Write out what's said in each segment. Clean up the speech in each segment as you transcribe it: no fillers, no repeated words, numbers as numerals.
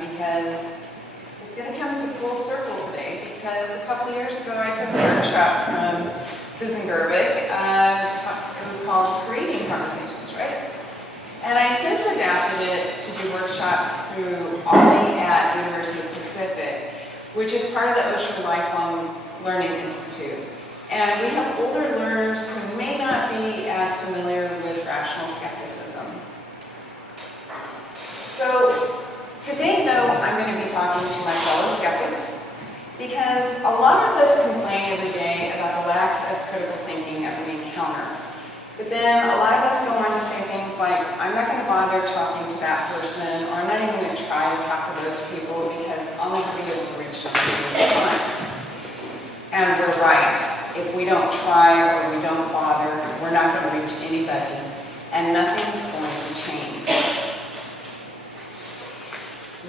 because it's going to come to full circle today, because a couple years ago I took a workshop from Susan Gerbic. It was called Creating Conversations, right? And I since adapted it to do workshops through Ollie at University of Pacific, which is part of the Osher Lifelong Learning Institute. And we have older learners who may not be as familiar with rational skepticism. So today, though, I'm going to be talking to my fellow skeptics, because a lot of us complain every day about the lack of critical thinking that we encounter. But then a lot of us go on to say things like, I'm not going to bother talking to that person, or I'm not even going to try to talk to those people because I'll never be able to reach them once. And we're right. If we don't try or we don't bother, we're not going to reach anybody, and nothing's going to change.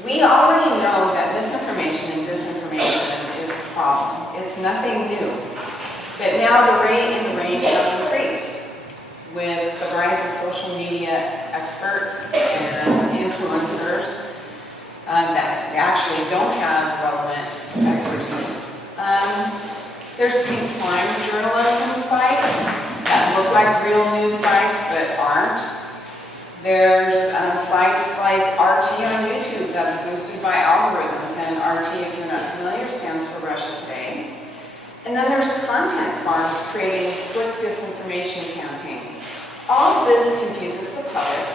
We already know that misinformation and disinformation is a problem. It's nothing new. But now the rate and the range has increased with the rise of social media experts and influencers that actually don't have relevant expertise. There's pink slime journalism sites that look like real news sites but aren't. There's sites like RT on YouTube that's boosted by algorithms, and RT, if you're not familiar, stands for Russia Today. And then there's content farms creating slick disinformation campaigns. All of this confuses the public,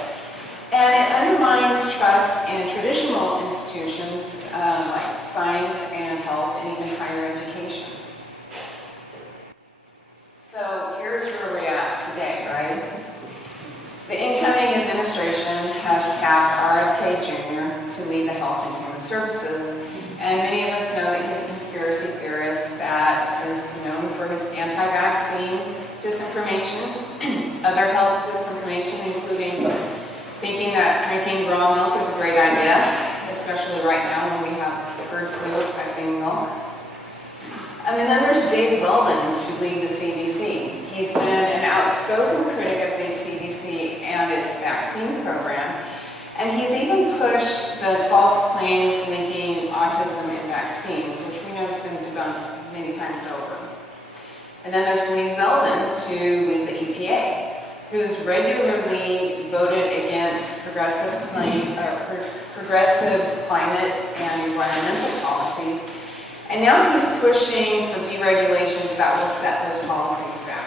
and it undermines trust in traditional institutions like science and health and even higher education. So here's where we're at today, right? The incoming administration has tapped RFK Jr. to lead the Health and Human Services, and many of us know that he's a conspiracy theorist that is known for his anti-vaccine disinformation, other health disinformation, including thinking that drinking raw milk is a great idea, especially right now when we have the bird flu affecting milk. And then there's Dave Weldon to lead the CDC. He's been an outspoken critic of the CDC and its vaccine program, and he's even pushed the false claims linking autism and vaccines, which we know has been debunked many times over. And then there's Lee Zeldin to lead the EPA, who's regularly voted against progressive climate and environmental policies. And now he's pushing for deregulations that will set those policies back.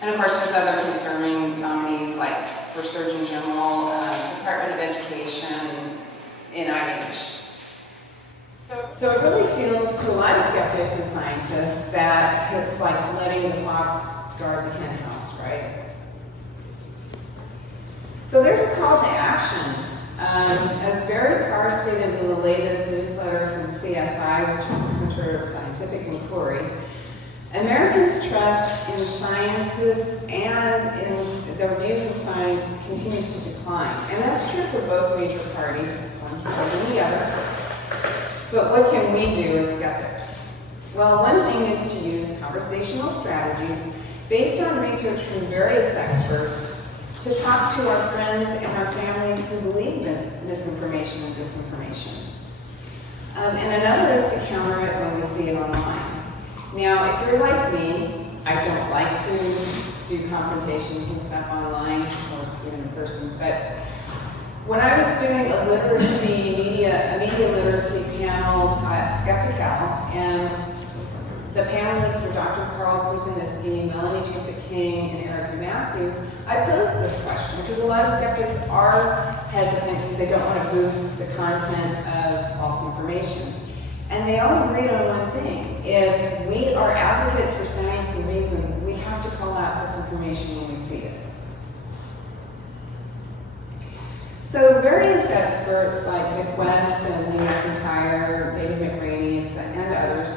And of course, there's other concerning nominees like for Surgeon General, Department of Education, NIH. So it really feels to a lot of skeptics and scientists that it's like letting the fox guard the hen house, right? So there's a call to action. As Barry Carr stated in the latest newsletter from CSI, which is the Center of Scientific Inquiry, Americans' trust in sciences and in their views of science continues to decline. And that's true for both major parties, one more than the other. But what can we do as skeptics? Well, one thing is to use conversational strategies based on research from various experts to talk to our friends and our families who believe misinformation and disinformation. And another is to counter it when we see it online. Now, if you're like me, I don't like to do confrontations and stuff online or even in person, but when I was doing a media literacy panel at Skeptics, and the panelists were Dr. Carl Kruseniski, Melanie Chusa-King, and Erica Matthews, I posed this question because a lot of skeptics are hesitant because they don't want to boost the content of false information. And they all agreed on one thing. If we are advocates for science and reason, we have to call out disinformation when we see it. So various experts like Mick West and Lee McIntyre, David McRaney, and others,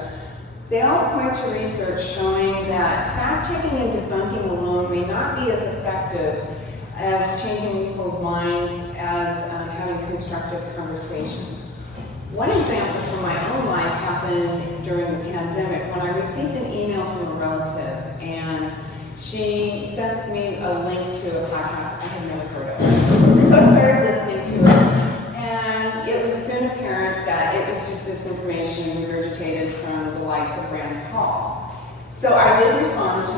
they all point to research showing that fact-checking and debunking alone may not be as effective as changing people's minds as having constructive conversations. One example from my own life happened during the pandemic when I received an email from a relative, and she sent me a link to a podcast I had never heard of. So I started listening to it, and it was a brand new hall. So I did respond to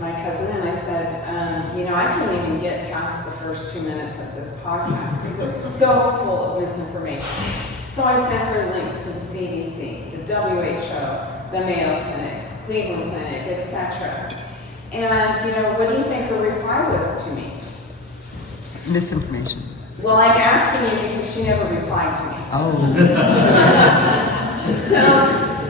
my cousin, and I said, I can't even get past the first 2 minutes of this podcast because it's so full of misinformation. So I sent her links to the CDC, the WHO, the Mayo Clinic, Cleveland Clinic, etc. And, what do you think her reply was to me? Misinformation. Well, I'm asking you because she never replied to me. Oh. So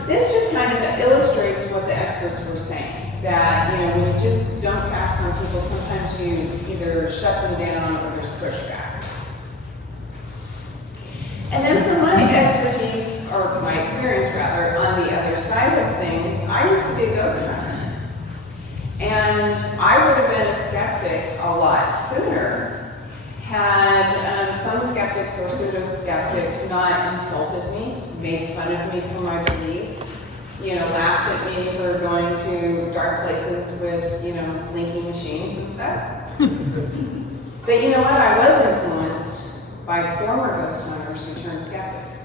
this just kind of illustrates what the experts were saying, that, when you just don't pass on people, sometimes you either shut them down or there's pushback. And then for my expertise, or for my experience rather, on the other side of things, I used to be a ghost hunter. And I would have been a skeptic a lot sooner had some skeptics or pseudo-skeptics not insulted me, made fun of me for my beliefs, laughed at me for going to dark places with, blinking machines and stuff. But you know what? I was influenced by former ghost hunters who turned skeptics.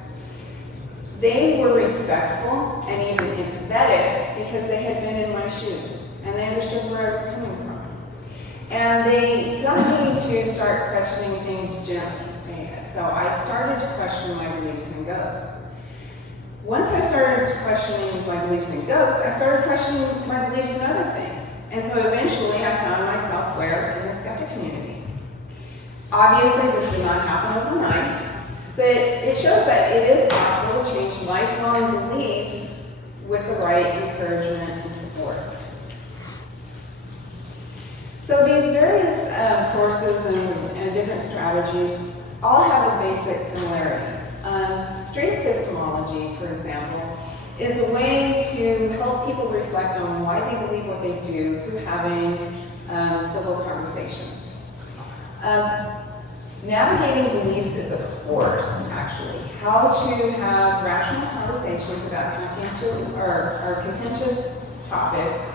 They were respectful and even empathetic because they had been in my shoes and they understood where I was coming from. And they got me to start questioning things gently. So I started to question my beliefs in ghosts. Once I started questioning my beliefs in ghosts, I started questioning my beliefs in other things. And so eventually I found myself where? In the skeptic community. Obviously this did not happen overnight, but it shows that it is possible to change lifelong beliefs with the right encouragement and support. So these various sources and different strategies all have a basic similarity. Street epistemology, for example, is a way to help people reflect on why they believe what they do through having civil conversations. Navigating beliefs is a course, actually, how to have rational conversations about contentious topics.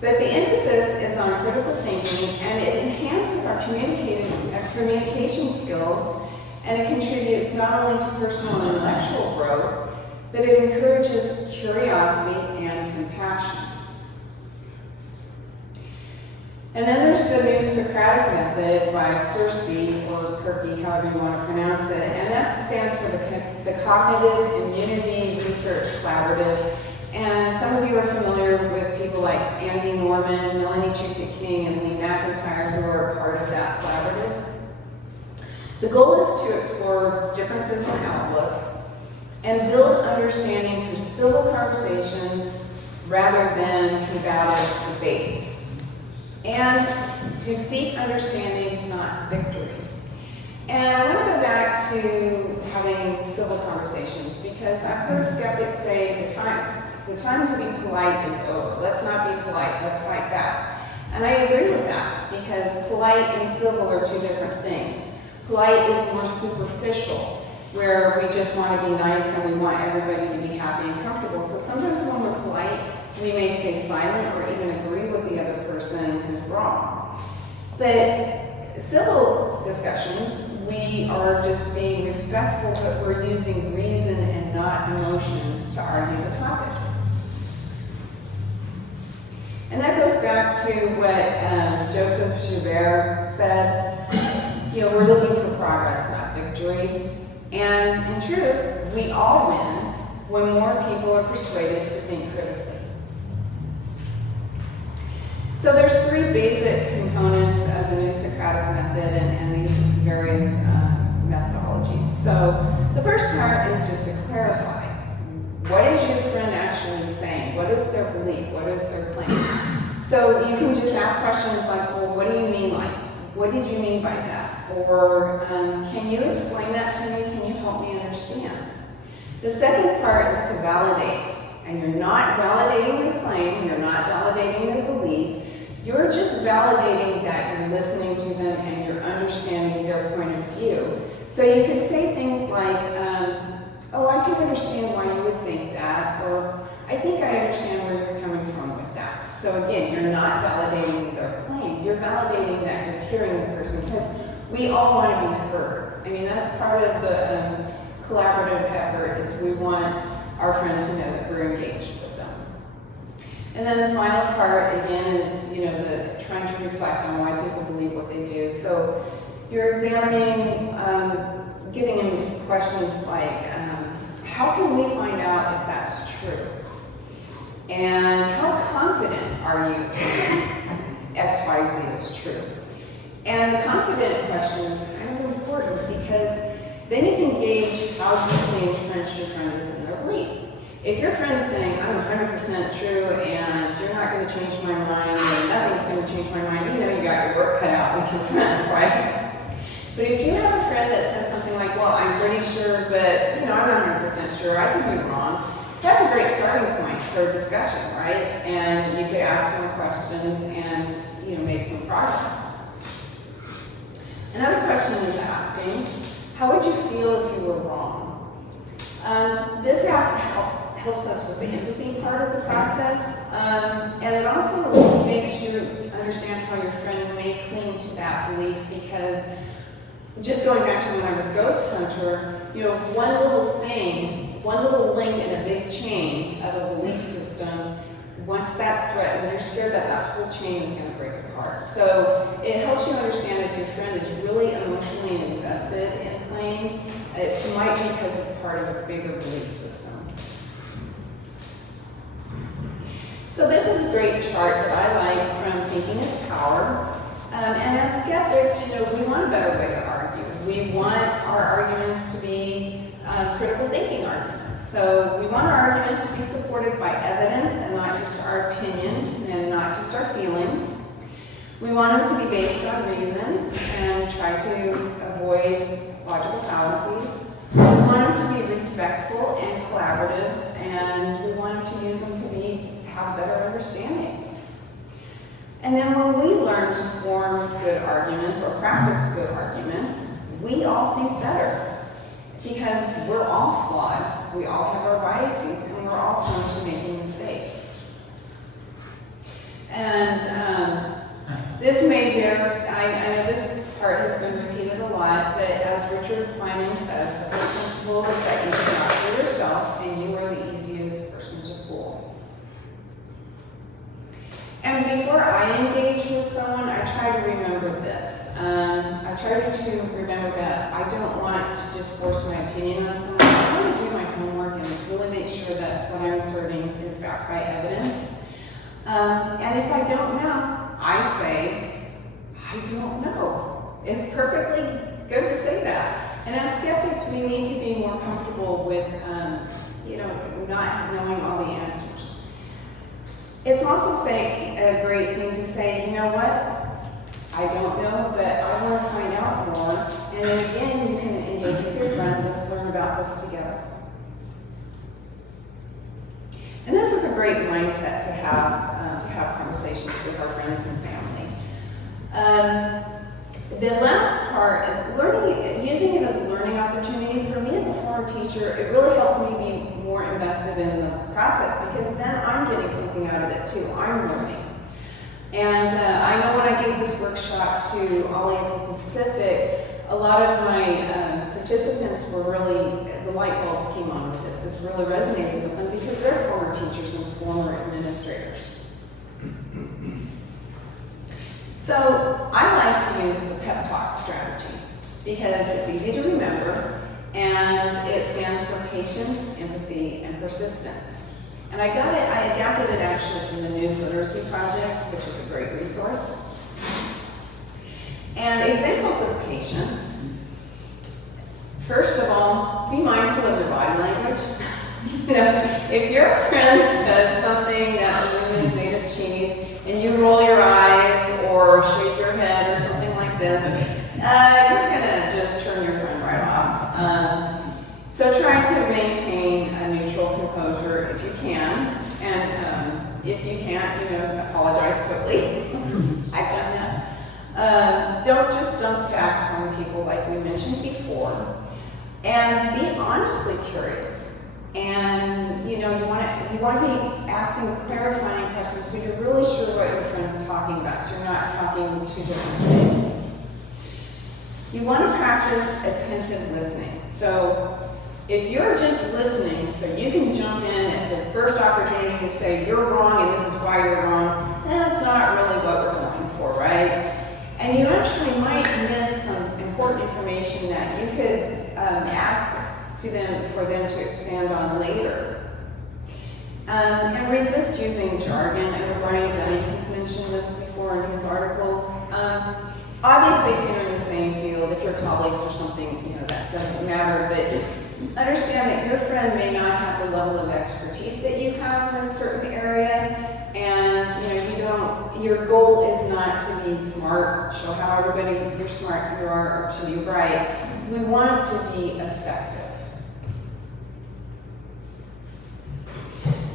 But the emphasis is on critical thinking, and it enhances our communication skills, and it contributes not only to personal and intellectual growth, but it encourages curiosity and compassion. And then there's the new Socratic method by Circe, or Kirky, however you want to pronounce it, and that stands for the Cognitive Immunity Research Collaborative. And some of you are familiar with people like Andy Norman, Melanie Chusick-King, and Lee McIntyre, who are part of that collaborative. The goal is to explore differences in outlook and build understanding through civil conversations rather than combative debates, and to seek understanding, not victory. And I want to go back to having civil conversations because I've heard skeptics say the time to be polite is over. Let's not be polite, let's fight back. And I agree with that because polite and civil are two different things. Polite is more superficial, where we just want to be nice and we want everybody to be happy and comfortable. So sometimes when we're polite, we may stay silent or even agree with the other person who's wrong. But civil discussions, we are just being respectful, but we're using reason and not emotion to argue the topic. And that goes back to what Joseph Joubert said. We're looking for progress, not victory. And in truth, we all win when more people are persuaded to think critically. So there's three basic components of the new Socratic method and these various methodologies. So the first part is just to clarify. What is your friend actually saying? What is their belief? What is their claim? So you can just ask questions like, well, what do you mean what did you mean by that? Or can you explain that to me? Can you help me understand? The second part is to validate. And you're not validating their claim, you're not validating their belief, you're just validating that you're listening to them and you're understanding their point of view. So you can say things like, oh, I can understand why you would think that, or I think I understand where you're coming from with that. So again, you're not validating their claim, you're validating that you're hearing the person, because we all want to be heard. I mean, that's part of the collaborative effort, is we want our friend to know that we're engaged with them. And then the final part, again, is, the trying to reflect on why people believe what they do. So you're examining, giving them questions like, how can we find out if that's true? And how confident are you X, Y, Z is true? And the confident question is kind of important because then you can gauge how deeply entrenched your friend is in their belief. If your friend's saying, I'm 100% true and you're not going to change my mind and nothing's going to change my mind, you got your work cut out with your friend, right? But if you have a friend that says something like, well, I'm pretty sure, but I'm not 100% sure, I could be wrong, that's a great starting point for a discussion, right? And you could ask more questions and make some progress. Another question is asking, how would you feel if you were wrong? This helps us with the empathy part of the process, and it also makes you understand how your friend may cling to that belief, because just going back to when I was ghost hunter, one little thing, one little link in a big chain of a belief system, once that's threatened, you're scared that that whole chain is going to break apart. So it helps you understand if your friend is really emotionally invested in claim, it might be because it's part of a bigger belief system. So this is a great chart that I like from Thinking is Power. And as skeptics, we want a better way to argue. We want our arguments to be critical thinking arguments. So we want our arguments to be supported by evidence and not just our opinion and not just our feelings. We want them to be based on reason and try to avoid logical fallacies. We want them to be respectful and collaborative, and we want them to use them to have better understanding. And then when we learn to form good arguments or practice good arguments, we all think better. Because we're all flawed, we all have our biases, and we're all prone to making mistakes. And this may be, I know this part has been repeated a lot, but as Richard Feynman says, the first principle is that you cannot fool yourself, and you are the easiest person to fool. And before I engage with someone, I try to remember this. I try to remember that I don't want to just force my opinion on someone. I want to do my homework and really make sure that what I'm asserting is backed by evidence. And if I don't know, I say, I don't know. It's perfectly good to say that. And as skeptics, we need to be more comfortable with, not knowing all the answers. It's also a great thing to say, you know what? I don't know, but I want to find out more. And then again, you can engage with your friend. Let's learn about this together. And this is a great mindset to have conversations with our friends and family. The last part, using it as a learning opportunity, for me as a former teacher, it really helps me be more invested in the process, because then I'm getting something out of it too. I'm learning. And I know when I gave this workshop to Ollie at the Pacific, a lot of my participants were really, the light bulbs came on with this. This really resonated with them because they're former teachers and former administrators. So I like to use the pep talk strategy because it's easy to remember, and it stands for patience, empathy, and persistence. And I adapted it actually from the News Literacy Project, which is a great resource. And examples of patience. First of all, be mindful of your body language. If your friend says something that the moon is made of cheese, and you roll your eyes or shake your head or something like this, you're gonna just turn your friend right off. So try to maintain a neutral composure if you can, and if you can't, apologize quickly. I've done that. Don't just dump facts on people like we mentioned before, and be honestly curious. And you want to be asking clarifying questions so you're really sure what your friend's talking about, so you're not talking two different things. You want to practice attentive listening. So If you're just listening so you can jump in at the first opportunity to say you're wrong and this is why you're wrong, that's not really what we're going for, right? And you actually might miss some important information that you could ask to them for them to expand on later. And resist using jargon. I know Brian Dunning has mentioned this before in his articles. Obviously, if you're in the same field, if you're colleagues or something, that doesn't matter, but understand that your friend may not have the level of expertise that you have in a certain area, and your goal is not to be smart, show how everybody you're smart you are, or to be bright. We want to be effective.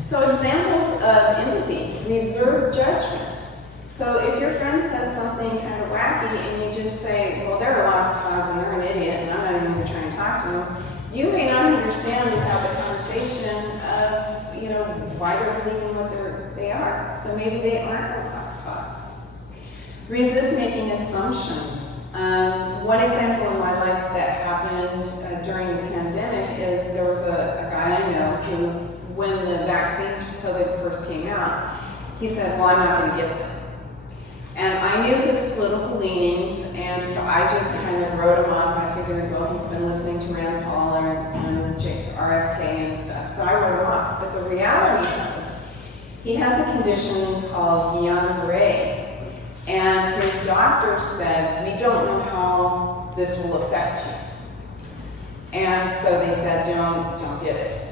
So examples of empathy: reserve judgment. So if your friend says something kind of wacky and you just say, well, they're a lost cause and they're an idiot and I'm not even going to try and talk to them, you may not understand without the conversation of, why they're believing what they are. So maybe they aren't a lost cause. Resist making assumptions. One example in my life that happened during the pandemic is there was a guy I know who, when the vaccines for COVID first came out, he said, well, I'm not going to get them. And I knew his political leanings, and so I just kind of wrote him off. I figured, well, he's been listening to Rand Paul and RFK and stuff, so I wrote him off. But the reality was, he has a condition called Monterey, and his doctor said, we don't know how this will affect you. And so they said, don't get it.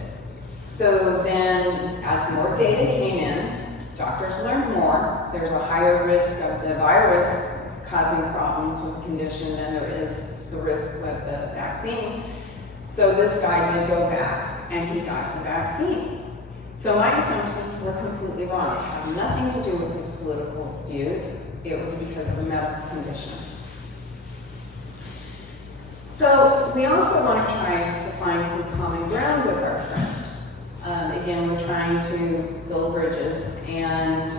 So then, as more data came in, doctors learned more. There's a higher risk of the virus causing problems with the condition than there is the risk of the vaccine. So this guy did go back and he got the vaccine. So my assumptions were completely wrong. It had nothing to do with his political views. It was because of a medical condition. So we also want to try to find some common ground with our friend. Again, we're trying to build bridges, and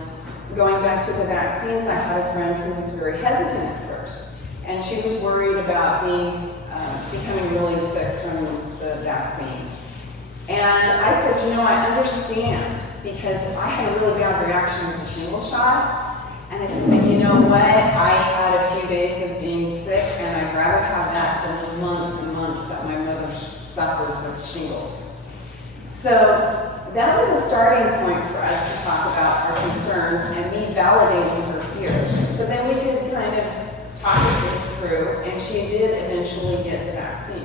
going back to the vaccines, I had a friend who was very hesitant at first, and she was worried about becoming really sick from the vaccine. And I said, I understand, because I had a really bad reaction with the shingles shot, and I said, but you know what, I had a few days of being sick, and I'd rather have that than the months and months that my mother suffered with shingles. So that was a starting point for us to talk about our concerns and me validating her fears. So then we could kind of talk this through, and she did eventually get the vaccine.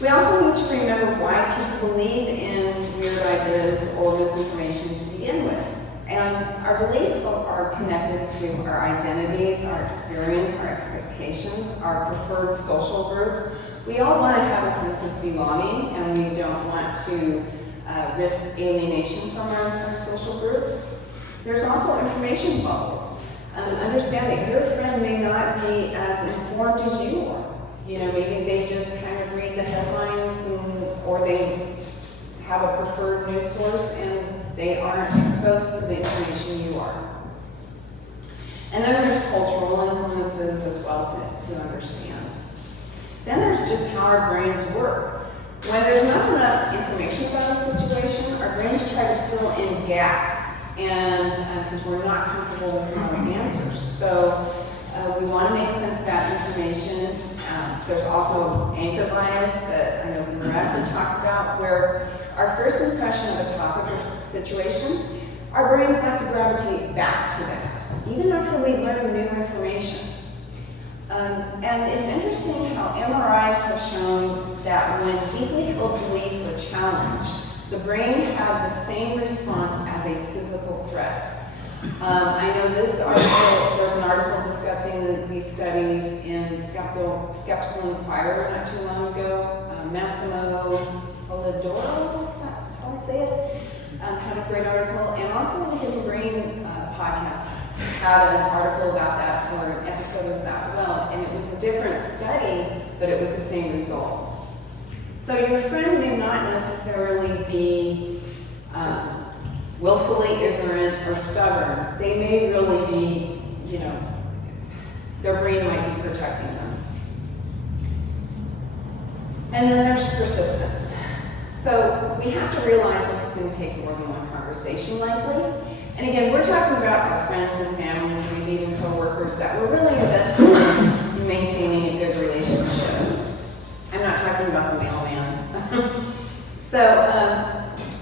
We also need to remember why people believe in weird ideas or misinformation to begin with. And our beliefs are connected to our identities, our experience, our expectations, our preferred social groups. We all want to have a sense of belonging, and we don't want to risk alienation from our social groups. There's also information bubbles. Understand that your friend may not be as informed as you are. Maybe they just kind of read the headlines, or they have a preferred news source, and they aren't exposed to the information you are. And then there's cultural influences as well to understand. Then there's just how our brains work. When there's not enough information about a situation, our brains try to fill in gaps, and because we're not comfortable with our own answers. So we want to make sense of that information. There's also anchor bias that I know Bradford talked about, where our first impression of a topic or situation, our brains like to gravitate back to that, even after we learn new information. And it's interesting how MRIs have shown that when deeply held beliefs are challenged, the brain had the same response as a physical threat. I know this article, there's an article discussing these studies in Skeptical Inquirer not too long ago. Massimo Polidoro, is that how I say it? Had a great article. And also the Hidden Brain podcast had an article about that, or an episode as that well, and it was a different study, but it was the same results. So your friend may not necessarily be willfully ignorant or stubborn. They may really be, their brain might be protecting them. And then there's persistence. So we have to realize this is going to take more than one conversation likely. And again, we're talking about our friends and families and maybe even coworkers that we're really invested in maintaining a good relationship. I'm not talking about the mailman. So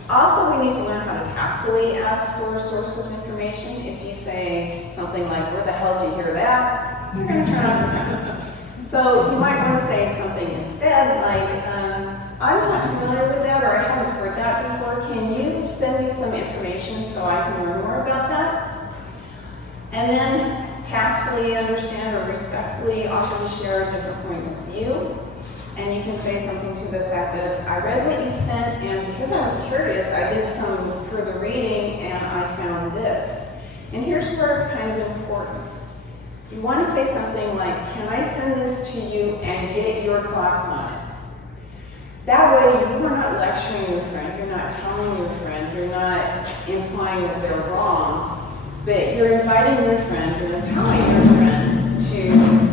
also we need to learn how to tactfully ask for a source of information. If you say something like, "Where the hell did you hear that?" You're going to turn off your phone. So you might want to say something instead like, "I'm not familiar with that, or I haven't heard that before. Can you send me some information so I can learn more about that?" And then tactfully understand or respectfully offer to share a different point of view. And you can say something to the effect of, "I read what you sent, and because I was curious, I did some further reading, and I found this." And here's where it's kind of important. You want to say something like, "Can I send this to you and get your thoughts on it?" That way, you are not lecturing your friend, you're not telling your friend, you're not implying that they're wrong, but you're inviting your friend, you're empowering your friend to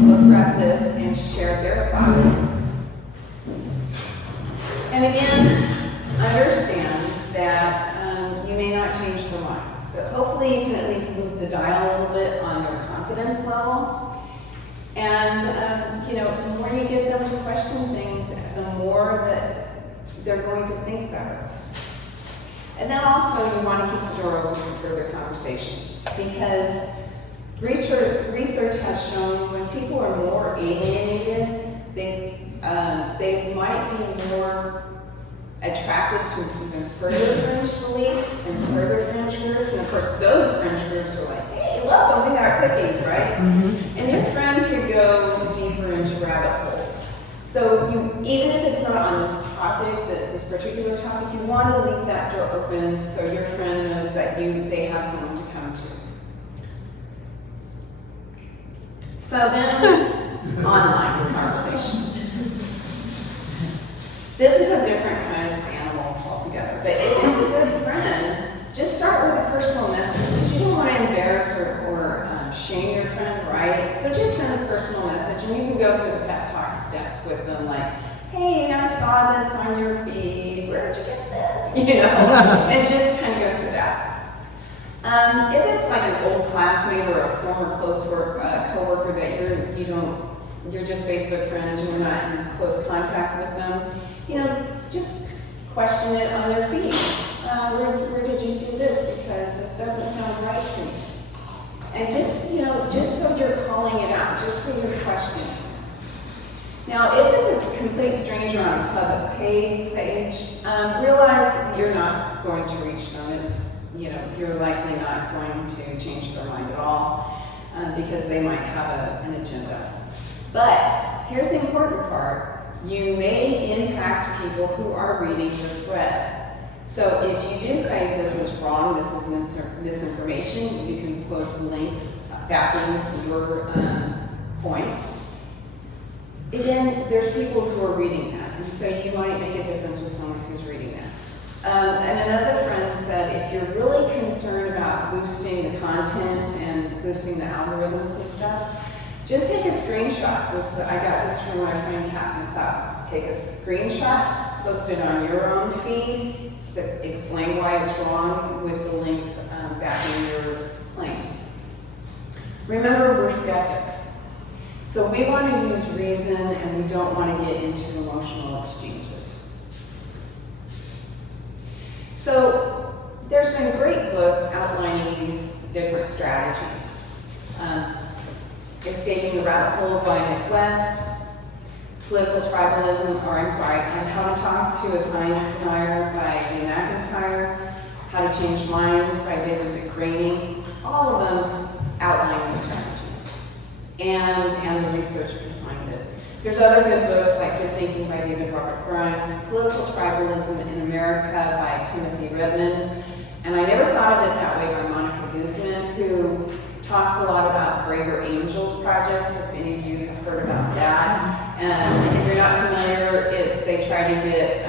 look at this and share their thoughts. And again, understand that you may not change their minds, but hopefully you can at least move the dial a little bit on their confidence level. And, the more you get them to question things, the more that they're going to think better. And then also you want to keep the door open for further conversations, because research has shown when people are more alienated, they might be more attracted to even further fringe beliefs and further fringe groups. And of course, those fringe groups are like, "Hey, welcome, we got cookies," right? Mm-hmm. And your friend could go deeper into rabbit holes. So even if it's not on this topic, this particular topic, you want to leave that door open so your friend knows that they have someone to come to. So then, online conversations. This is a different kind of animal altogether, but if it's a good friend, just start with a personal message, because you don't want to embarrass or shame your friend, right? So just send a personal message, and you can go through the pep talk steps with them, like, "Hey, I saw this on your feed, where'd you get this?" And just kind of go through that. If it's like an old classmate or a former close coworker that you're just Facebook friends, and you're not in close contact with them, just question it on their feed. Where did you see this? Because this doesn't sound right to me. And just so you're calling it out, just so you're questioning. Now, if it's a complete stranger on a public page, realize that you're not going to reach them. You're likely not going to change their mind at all, because they might have an agenda. But here's the important part. You may impact people who are reading your thread. So if you do say this is wrong, this is misinformation, you can post links backing your point. Again, there's people who are reading that, and so you might make a difference with someone who's reading that. And another friend said, if you're really concerned about boosting the content and boosting the algorithms and stuff, just take a screenshot. I got this from my friend Kat McLeod. Take a screenshot, post it on your own feed, explain why it's wrong with the links backing your claim. Remember, we're skeptics. So we want to use reason, and we don't want to get into emotional exchanges. So there's been great books outlining these different strategies. Escaping the Rabbit Hole by Nick West, Political Tribalism, How to Talk to a Science Denier by Lee McIntyre, How to Change Minds by David McCraney. All of them outline these strategies and the research behind it. There's other good books like Good Thinking by David Robert Grimes, Political Tribalism in America by Timothy Redmond, and I never thought of it that way by Monica Guzman, who talks a lot about the Braver Angels Project, if any of you have heard about that. And if you're not familiar, they try to get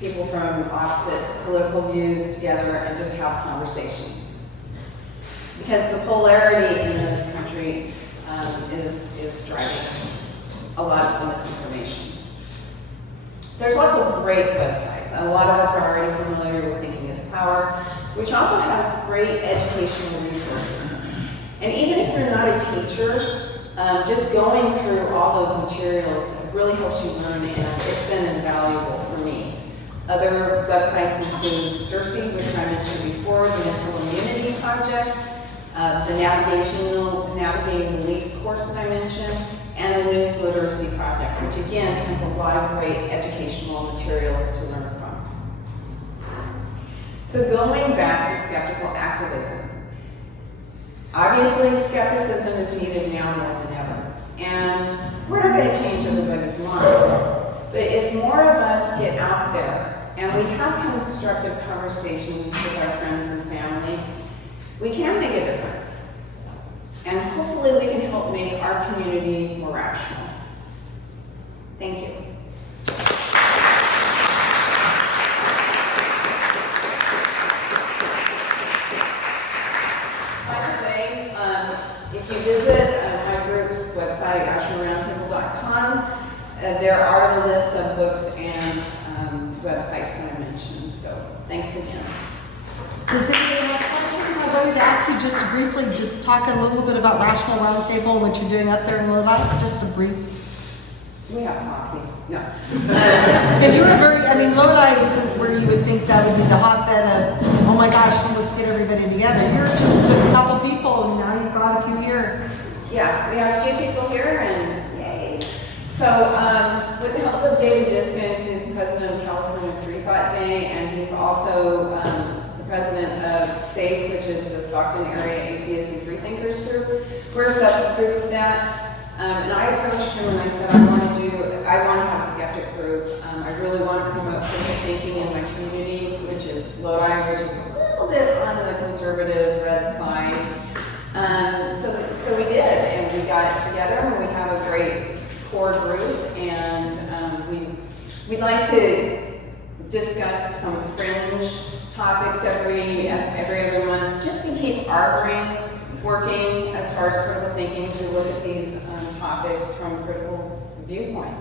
people from opposite political views together and just have conversations. Because the polarity in this country is driving a lot of the misinformation. great websites. A lot of us are already familiar with Thinking is Power, which also has great educational resources. And even if you're not a teacher, just going through all those materials really helps you learn, and it's been invaluable for me. Other websites include CIRCE, which I mentioned before, the Mental Immunity Project, the Navigating Beliefs course that I mentioned, and the News Literacy Project, which again has a lot of great educational materials to learn from. So going back to skeptical activism, obviously skepticism is needed now more than ever. And we're not going to change everybody's mind, but if more of us get out there and we have constructive conversations with our friends and family, we can make a difference. And hopefully we can help make our communities more rational. Thank you. By the way, if you visit my group's website, actionroundtable.com, there are lists of books and websites that I mentioned. So thanks again. Does anybody have questions? I'd like to ask you just to briefly just talk a little bit about Rational Roundtable and what you're doing out there in Lodi. Just a brief. We have coffee. No. Because you're a very, I mean, Lodi isn't where you would think that would be the hotbed of, oh my gosh, let's get everybody together. You're just a couple people, and now you brought a few here. Yeah, we have a few people here, and yay. So, with the help of David Diskin, who's president of California Free Thought Day, and he's also the president of SAFE, which is the Stockton Area Atheists and Freethinkers group. We're a sub-group of that. And I approached him and I said, I want to have a skeptic group. I really want to promote critical thinking in my community, which is Lodi, which is a little bit on the conservative red side. So we did, and we got it together, and we have a great core group, and we'd like to discuss some fringe topics every other month, just to keep our brains working as far as critical thinking, to look at these topics from a critical viewpoint.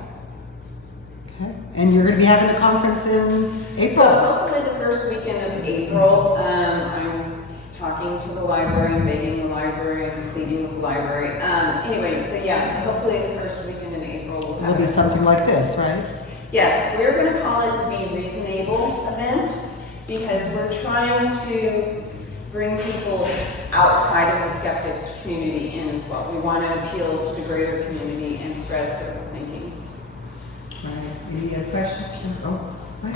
Okay. And you're going to be having a conference in April. So hopefully the first weekend of April. I'm talking to the library, I'm begging the library, I'm pleading with the library. Anyway, so yes, hopefully the first weekend in April we'll have It'll be something like this, right? Yes, we're going to call it the Be Reasonable event, because we're trying to bring people outside of the skeptic community in as well. We want to appeal to the greater community and spread critical thinking. Right. Any questions? Oh, right.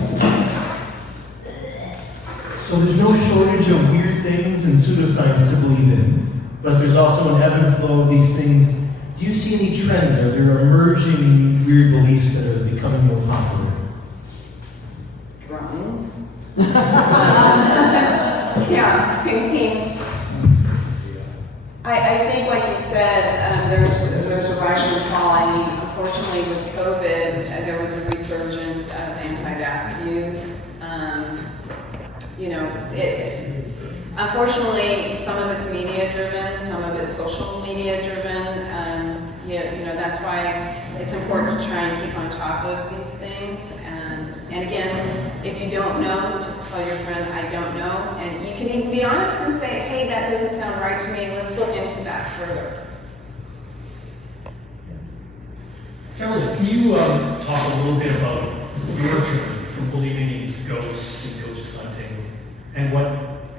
So there's no shortage of weird things and pseudoscience to believe in, but there's also an ebb and flow of these things. Do you see any trends? Are there emerging weird beliefs that are becoming more popular? Drones. Yeah, I think, like you said, there's a rise and fall. I mean, unfortunately, with COVID, there was a resurgence of anti-vax views. Unfortunately, some of it's media-driven, some of it's social media-driven. That's why it's important to try and keep on top of these things. And again, if you don't know, just tell your friend, I don't know. And you can even be honest and say, hey, that doesn't sound right to me. Let's look into that further. Carolyn, can you talk a little bit about your journey from believing in ghosts and ghost hunting, and what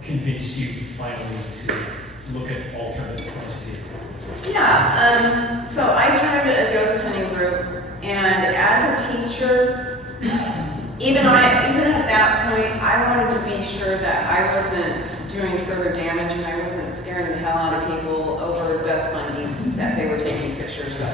convinced you finally to look at alternative points of view? Yeah, so I joined a ghost hunting group, and as a teacher, even at that point, I wanted to be sure that I wasn't doing further damage and I wasn't scaring the hell out of people over dust bunnies that they were taking pictures of.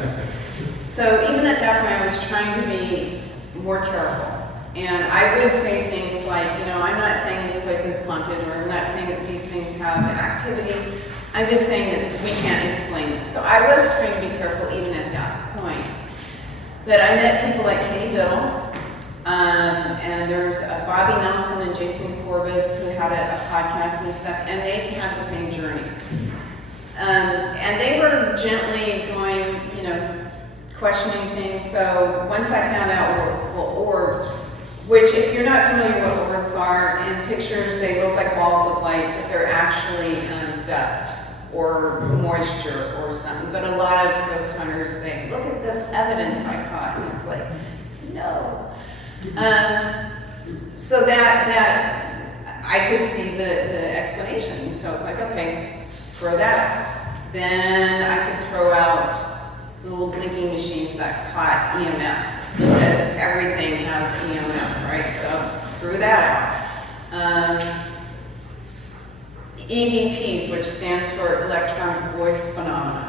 So even at that point, I was trying to be more careful. And I would say things like, I'm not saying this place is haunted, or I'm not saying that these things have activity. I'm just saying that we can't explain it. So I was trying to be careful even at that point. But I met people like Katie Biddle, and there's Bobby Nelson and Jason Corbis who had a podcast and stuff, and they had the same journey. And they were gently going, questioning things. So once I found out what orbs which if you're not familiar what orbs are, in pictures they look like balls of light, but they're actually dust or moisture or something. But a lot of ghost hunters say, look at this evidence I caught, and it's like, no. So that I could see the explanation. So it's like, okay, throw that out. Then I could throw out the little blinking machines that caught EMF, because everything has EMF, right? So threw that out. EVPs, which stands for electronic voice phenomena.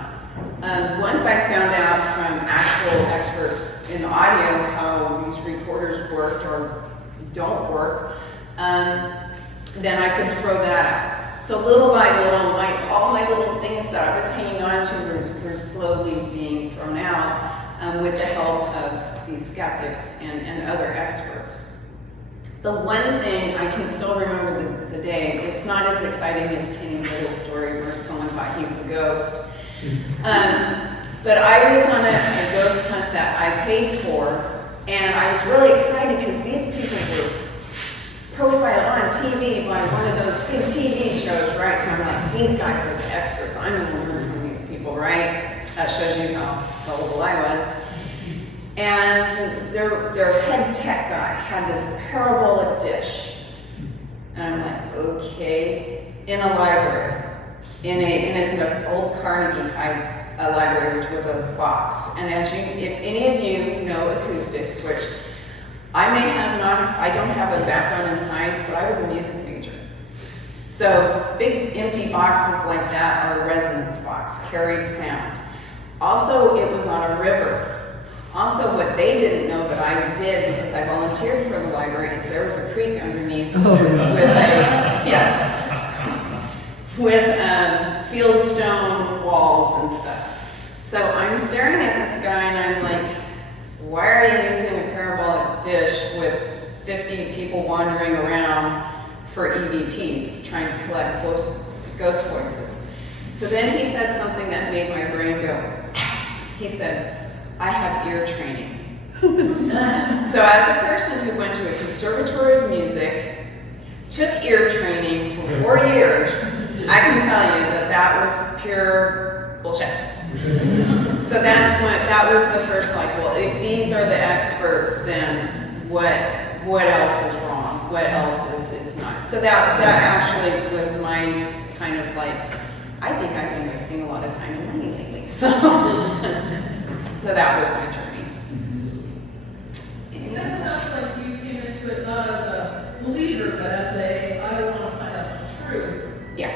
Once I found out from actual experts in audio how these recorders worked or don't work, then I could throw that out. So little by little, all my little things that I was hanging on to were slowly being thrown out with the help of these skeptics and other experts. The one thing I can still remember the day, it's not as exciting as Kenny Little's story where someone thought he was a ghost. But I was on a ghost hunt that I paid for, and I was really excited because these people were profiled on TV by one of those big TV shows, right? So I'm like, these guys are the experts. I'm going to learn from these people, right? That shows you how gullible I was. And their head tech guy had this parabolic dish. And I'm like, okay, in a library. And it's an old Carnegie library, which was a box. And if any of you know acoustics, which I may have not, I don't have a background in science, but I was a music major. So big empty boxes like that are a resonance box, carries sound. Also, it was on a river. Also, what they didn't know, but I did because I volunteered for the library, is there was a creek underneath with fieldstone walls and stuff. So I'm staring at this guy and I'm like, why are you using a parabolic dish with 50 people wandering around for EVPs, trying to collect ghost voices? So then he said something that made my brain go, he said, I have ear training. So as a person who went to a conservatory of music, took ear training for 4 years, I can tell you that was pure bullshit. So that was the first, like, well, if these are the experts, then what else is wrong? What else is not? So that actually was my kind of like, I think I've been wasting a lot of time and money lately. So that was my journey. It kind of sounds like you came into it not as a believer, but as I want to find out the truth. Yeah.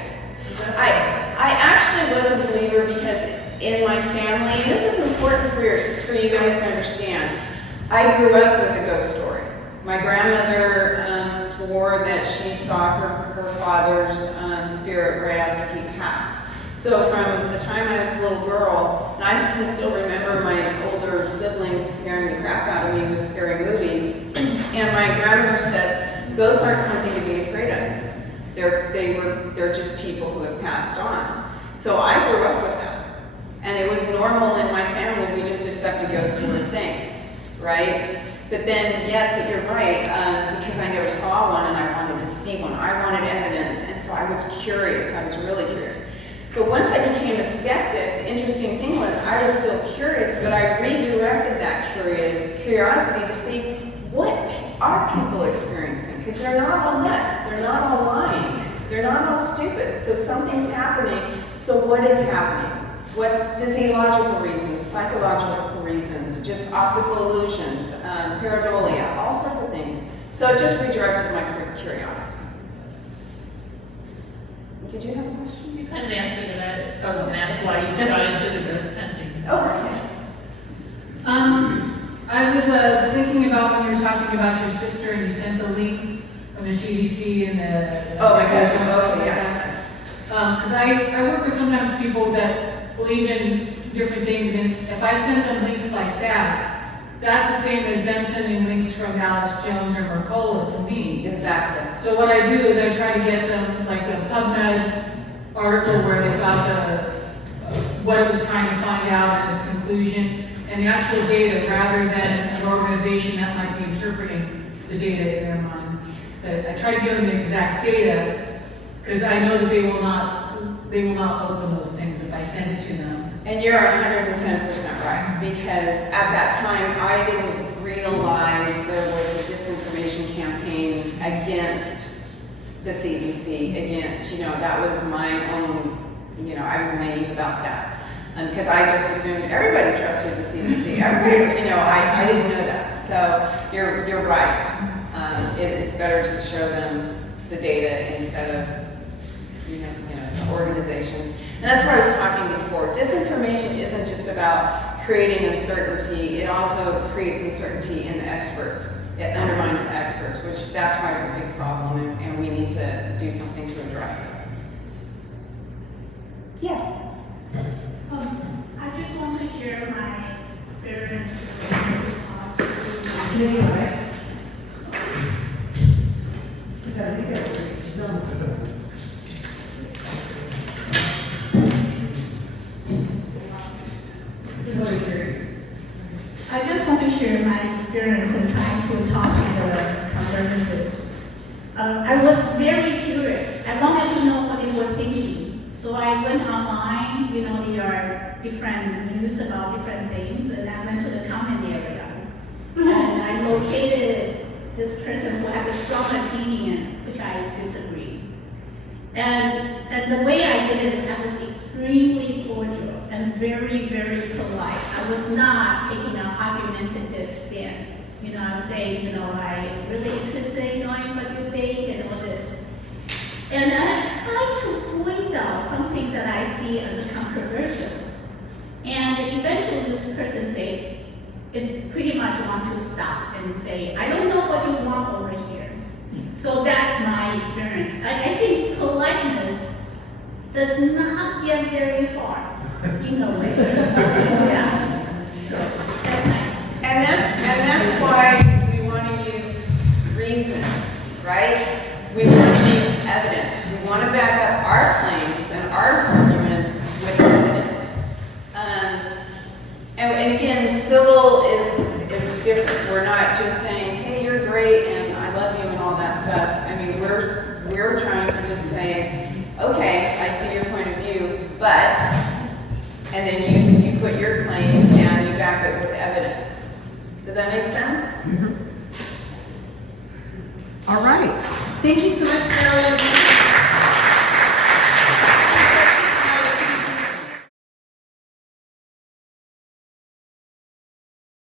I actually was a believer because in my family, this is important for you guys to understand, I grew up with a ghost story. My grandmother swore that she saw her father's spirit right after he passed. So from the time I was a little girl, and I can still remember my older siblings scaring the crap out of me with scary movies, and my grandmother said, ghosts aren't something to be afraid of. They're just people who have passed on. So I grew up with that. And it was normal in my family, we just accepted ghosts as a thing, right? But then, yes, you're right, because I never saw one and I wanted to see one. I wanted evidence, and so I was curious, I was really curious. But once I became a skeptic, the interesting thing was I was still curious, but I redirected that curiosity to see what are people experiencing? Because they're not all nuts, they're not all lying, they're not all stupid. So something's happening, so what is happening? What's physiological reasons, psychological reasons, just optical illusions, pareidolia, all sorts of things. So it just redirected my curiosity. Did you have a question? You kind of answered it. I was going to ask why you got into the ghost hunting. Oh, okay. I was thinking about when you were talking about your sister and you sent the links from the CDC and the... Oh my gosh, yeah. Because I work with sometimes people that believe in different things, and if I send them links like that, that's the same as them sending links from Alex Jones or Mercola to me. Exactly. So what I do is I try to get them like the PubMed article where they got what it was trying to find out and its conclusion, and the actual data rather than an organization that might be interpreting. the data in their mind. But I try to give them the exact data, because I know that they will not open those things if I send it to them. And you're 110% right, because at that time, I didn't realize there was a disinformation campaign against the CDC, that was my own, I was naive about that. Because I just assumed everybody trusted the CDC. Everybody, I didn't know that. So you're right. It's better to show them the data instead of organizations. And that's what I was talking before. Disinformation isn't just about creating uncertainty. It also creates uncertainty in the experts. It undermines the experts, which that's why it's a big problem, and we need to do something to address it. Yes. I just want to share my experience with talk to Anyway. Is that it? No. I just want to share my experience in trying to talk to the conservatives. I was very curious. I wanted to know what they were thinking. So I went online, there are different news about different things, and I went to the comment area. And I located this person who had a strong opinion, which I disagree. And the way I did it, I was extremely cordial and very, very polite. I was not taking an argumentative stand. I would say, I'm really interested in knowing what you think and all this. And I tried to point out something that I see as controversial. And eventually this person said, it pretty much want to stop and say, I don't know what you want over here. So that's my experience. I think politeness does not get very far, Yeah. So that's nice. And that's why we want to use reason, right? We want to use evidence. We want to back up our claims and our arguments with evidence. And again, civil is different. We're not just saying, hey, you're great and I love you and all that stuff. I mean, we're trying to just say, okay, I see your point of view, but, and then you put your claim and you back it with evidence. Does that make sense? All right. Thank you so much, Carolyn.